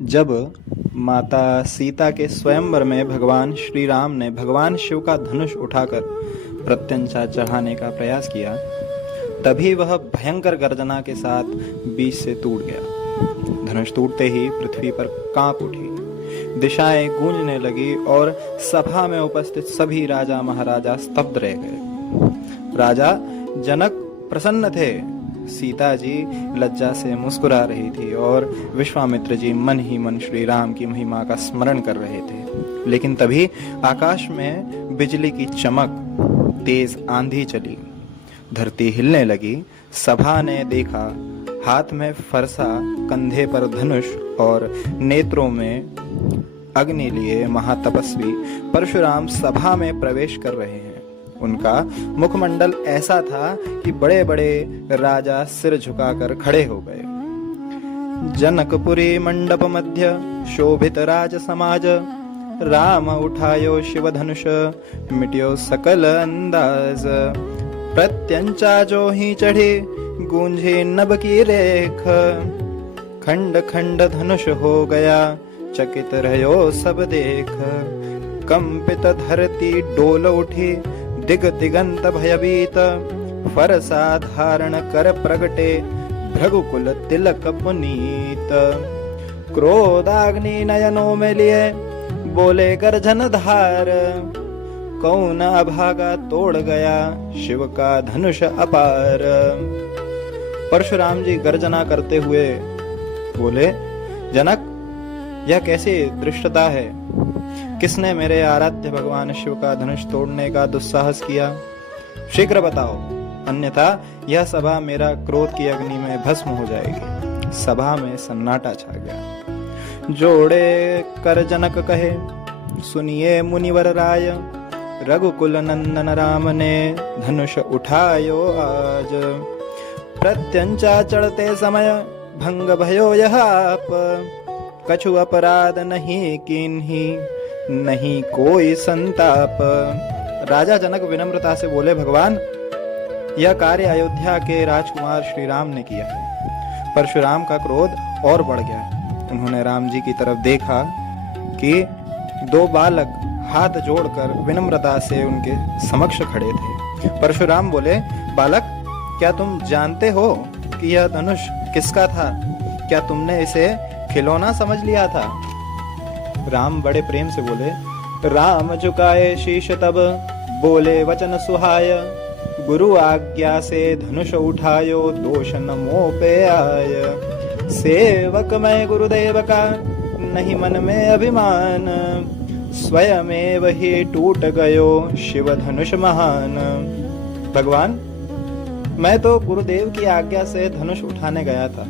जब माता सीता के स्वयंवर में भगवान श्री राम ने भगवान शिव का धनुष उठाकर प्रत्यंचा चढ़ाने का प्रयास किया, तभी वह भयंकर गर्जना के साथ बीच से टूट गया। धनुष टूटते ही पृथ्वी पर कांप उठी, दिशाएं गूंजने लगी और सभा में उपस्थित सभी राजा महाराजा स्तब्ध रह गए। राजा जनक प्रसन्न थे, सीता जी लज्जा से मुस्कुरा रही थी और विश्वामित्र जी मन ही मन श्री राम की महिमा का स्मरण कर रहे थे। लेकिन तभी आकाश में बिजली की चमक, तेज आंधी चली, धरती हिलने लगी। सभा ने देखा, हाथ में फरसा, कंधे पर धनुष और नेत्रों में अग्नि लिए महातपस्वी परशुराम सभा में प्रवेश कर रहे हैं। उनका मुखमंडल ऐसा था कि बड़े बड़े राजा सिर झुकाकर खड़े हो गए। जनकपुरी मंडप मध्य शोभित राज समाज, राम उठायो शिव धनुष, मिट्यो सकल अंदाज। प्रत्यंचा जो ही चढ़ी, गूंजे नभ की रेख, खंड खंड धनुष हो गया, चकित रहो सब देख। कंपित धरती डोल उठी, दिग दिगंत भयभीत, फरसा धारण कर प्रगटे, भृगुकुल तिलक पुनीत। क्रोधाग्नि नयनों में लिए, बोले गर्जन धार, कौन अभागा तोड़ गया, शिव का धनुष अपार। परशुराम जी गर्जना करते हुए बोले, जनक, यह कैसी दृष्टता है? किसने मेरे आराध्य भगवान शिव का धनुष तोड़ने का दुस्साहस किया? शीघ्र बताओ, अन्यथा यह सभा मेरा क्रोध की अग्नि में भस्म हो जाएगी। सभा में सन्नाटा छा गया। जोड़े कर जनक कहे, सुनिए मुनिवर राय, रघुकुल नंदन राम ने धनुष उठायो आज। प्रत्यंचा चढ़ते समय भंग भयो यह आप, कछु अपराध नहीं कीन्ही, नहीं कोई संताप। राजा जनक विनम्रता से बोले, भगवान, यह कार्य अयोध्या के राजकुमार श्री राम ने किया है। परशुराम का क्रोध और बढ़ गया। उन्होंने राम जी की तरफ देखा कि दो बालक हाथ जोड़कर विनम्रता से उनके समक्ष खड़े थे। परशुराम बोले, बालक, क्या तुम जानते हो कि यह धनुष किसका था? क्या तुमने इसे खिलौना समझ लिया था? राम बड़े प्रेम से बोले, राम झुकाए शीश तब, बोले वचन सुहाय, गुरु आज्ञा से धनुष उठायो, दोष न मोह पे आय। सेवक मैं गुरुदेव का, नहीं मन में अभिमान, स्वयमेव ही टूट गयो, शिव धनुष महान। भगवान, मैं तो गुरुदेव की आज्ञा से धनुष उठाने गया था,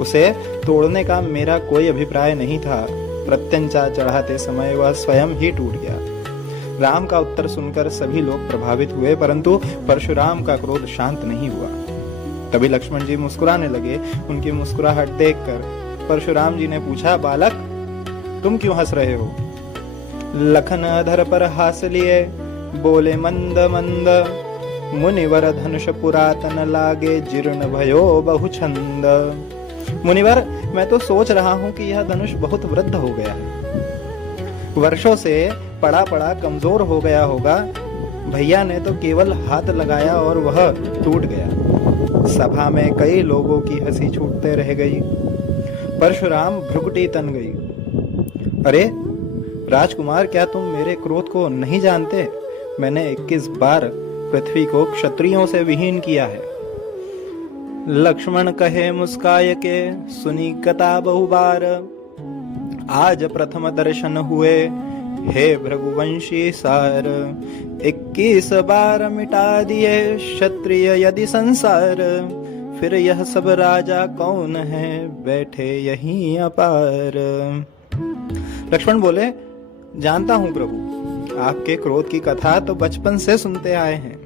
उसे तोड़ने का मेरा कोई अभिप्राय नहीं था। प्रत्यंचा चढ़ाते समय वह स्वयं ही टूट गया। राम का उत्तर सुनकर सभी लोग प्रभावित हुए, परंतु परशुराम का क्रोध शांत नहीं हुआ। तभी लक्ष्मण जी मुस्कुराने लगे। उनकी मुस्कुराहट देखकर परशुराम जी ने पूछा, बालक, तुम क्यों हंस रहे हो? लखन अधर पर हास लिए, बोले मंद मंद, मुनिवर धनुष पुरातन लागे, जीर्ण भयो बहुछंद। मुनिवर, मैं तो सोच रहा हूँ कि यह धनुष बहुत वृद्ध हो गया है, वर्षों से पड़ा पड़ा कमजोर हो गया होगा। भैया ने तो केवल हाथ लगाया और वह टूट गया। सभा में कई लोगों की हंसी छूटते रह गई। परशुराम भ्रुकुटी तन गई। अरे राजकुमार, क्या तुम मेरे क्रोध को नहीं जानते? मैंने 21 बार पृथ्वी को क्षत्रियों से विहीन किया है। लक्ष्मण कहे मुस्काय के, सुनी कथा बहुबार, आज प्रथम दर्शन हुए, हे भृगुवंशी सार। 21 बार मिटा दिए क्षत्रिय यदि संसार, फिर यह सब राजा कौन है, बैठे यहीं अपार। लक्ष्मण बोले, जानता हूं प्रभु, आपके क्रोध की कथा तो बचपन से सुनते आए हैं,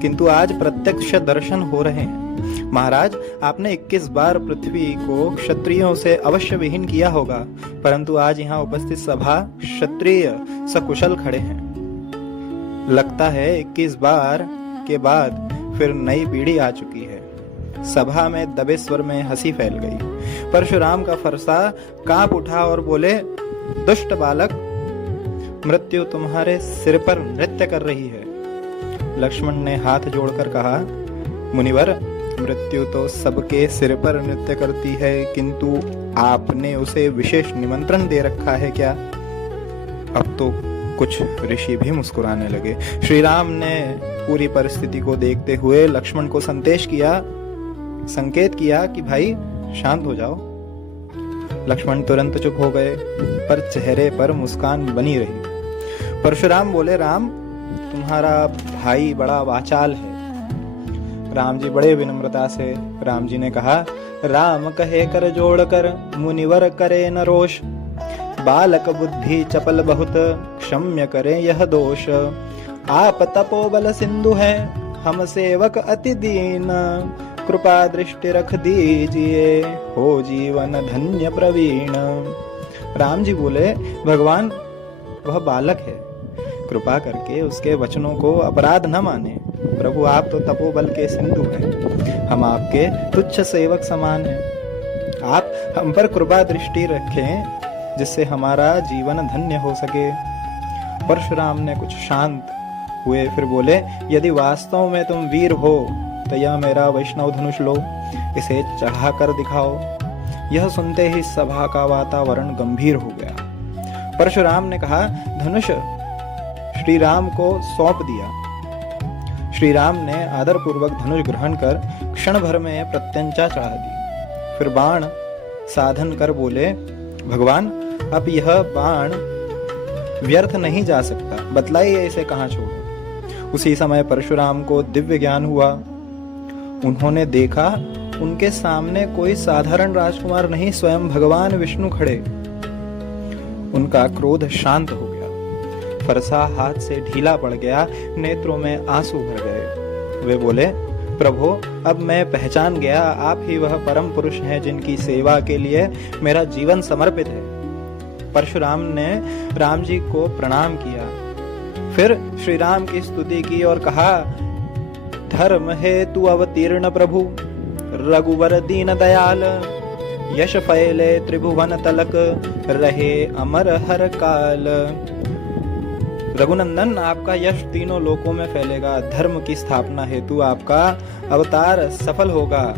किंतु आज प्रत्यक्ष दर्शन हो रहे हैं। महाराज, आपने 21 बार पृथ्वी को क्षत्रियों से अवश्य विहीन किया होगा, परंतु आज यहाँ उपस्थित सभा क्षत्रिय सकुशल खड़े हैं। लगता है 21 बार के बाद फिर नई पीढ़ी आ चुकी है। सभा में दबे स्वर में हंसी फैल गई। परशुराम का फरसा कांप उठा और बोले, दुष्ट बालक, मृत्यु तुम्हारे सिर पर नृत्य कर रही है। लक्ष्मण ने हाथ जोड़कर कहा, मुनिवर, मृत्यु तो सबके सिर पर नृत्य करती है, किंतु आपने उसे विशेष निमंत्रण दे रखा है क्या? अब तो कुछ ऋषि भी मुस्कुराने लगे। श्री राम ने पूरी परिस्थिति को देखते हुए लक्ष्मण को संकेत किया कि भाई शांत हो जाओ। लक्ष्मण तुरंत चुप हो गए, पर चेहरे पर मुस्कान बनी रही। परशुराम बोले, राम, तुम्हारा भाई बड़ा वाचाल है। राम जी बड़े विनम्रता से राम जी ने कहा, राम कहे कर जोड़कर मुनिवर करे न रोष, बालक बुद्धि चपल बहुत क्षम्य करे यह दोष। आप तपोबल सिंधु हैं, हम सेवक अति दीन, कृपा दृष्टि रख दीजिए, हो जीवन धन्य प्रवीण। राम जी बोले, भगवान, वह बालक है, कृपा करके उसके वचनों को अपराध न माने। प्रभु, आप तो तपोबल के सिंधु हैं, हम आपके तुच्छ सेवक समान हैं। आप हम पर कृपा दृष्टि रखें, जिससे हमारा जीवन धन्य हो सके। परशुराम ने कुछ शांत हुए, फिर बोले, यदि वास्तव में तुम वीर हो तो यह मेरा वैष्णव धनुष लो, इसे चढ़ा कर दिखाओ। यह सुनते ही सभा का वातावरण गंभीर हो गया। परशुराम ने कहा, धनुष श्री राम को सौंप दिया। श्री राम ने आदर पूर्वक धनुष ग्रहण कर क्षण भर में प्रत्यंचा चढ़ा दी। फिर बाण साधन कर बोले, भगवान, अब यह बाण व्यर्थ नहीं जा सकता, बतलाइए इसे कहाँ छोड़ूं। उसी समय परशुराम को दिव्य ज्ञान हुआ। उन्होंने देखा उनके सामने कोई साधारण राजकुमार नहीं, स्वयं भगवान विष्णु खड़े। उनका क्रोध शांत हो गया, फरसा हाथ से ढीला पड़ गया, नेत्रों में आंसू भर गए। वे बोले, प्रभु, अब मैं पहचान गया, आप ही वह परम पुरुष हैं जिनकी सेवा के लिए मेरा जीवन समर्पित है। परशुराम ने राम जी को प्रणाम किया, फिर श्री राम की स्तुति की और कहा, धर्म हेतु अवतीर्ण प्रभु, रघुवर दीन दयाल, यश फैले त्रिभुवन तलक, रहे अमर हर काल। रघुनंदन, आपका यश तीनों लोकों में फैलेगा, धर्म की स्थापना हेतु आपका अवतार सफल होगा।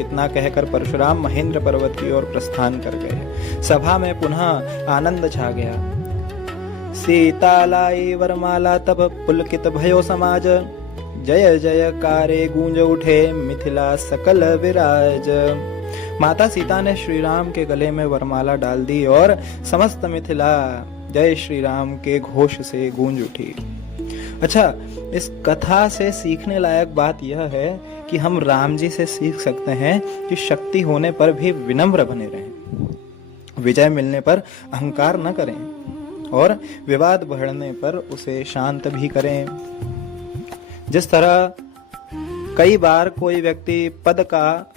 इतना कहकर परशुराम महेंद्र पर्वत की ओर प्रस्थान कर गए। सभा में पुनः आनंद छा गया। सीता लाई वरमाला तब पुलकित भयो समाज, जय जयकारे गूंज उठे मिथिला सकल विराज। माता सीता ने श्री राम के गले में वरमाला डाल दी और समस्त मिथिला जय श्री राम के घोष से गूंज उठी। अच्छा, इस कथा से सीखने लायक बात यह है कि हम राम जी से सीख सकते हैं कि शक्ति होने पर भी विनम्र बने रहें, विजय मिलने पर अहंकार न करें और विवाद बढ़ने पर उसे शांत भी करें। जिस तरह कई बार कोई व्यक्ति पद का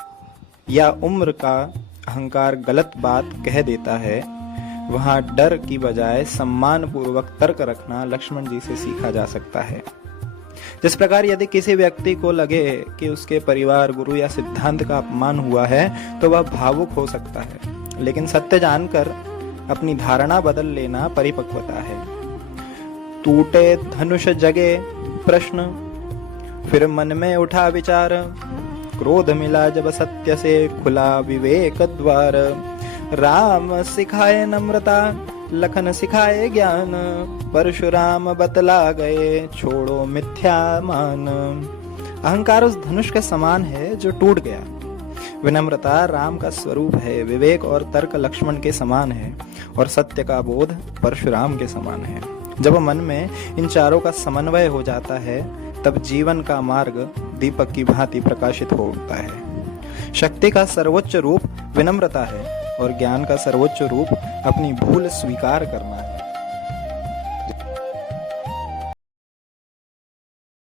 या उम्र का अहंकार गलत बात कह देता है, वहां डर की बजाय सम्मान पूर्वक तर्क रखना लक्ष्मण जी से सीखा जा सकता है। जिस प्रकार यदि किसी व्यक्ति को लगे कि उसके परिवार, गुरु या सिद्धांत का अपमान हुआ है तो वह भावुक हो सकता है, लेकिन सत्य जानकर अपनी धारणा बदल लेना परिपक्वता है। टूटे धनुष जगे प्रश्न, फिर मन में उठा विचार, क्रोध मिला जब सत्य से खुला विवेक द्वार। राम सिखाए नम्रता, लखन सिखाए ज्ञान, परशुराम बतला गए छोड़ो मिथ्या मान। अहंकार उस धनुष के समान है जो टूट गया। विनम्रता राम का स्वरूप है, विवेक और तर्क लक्ष्मण के समान है और सत्य का बोध परशुराम के समान है। जब मन में इन चारों का समन्वय हो जाता है तब जीवन का मार्ग दीपक की भांति प्रकाशित हो उठता है। शक्ति का सर्वोच्च रूप विनम्रता है और ज्ञान का सर्वोच्च रूप अपनी भूल स्वीकार करना है।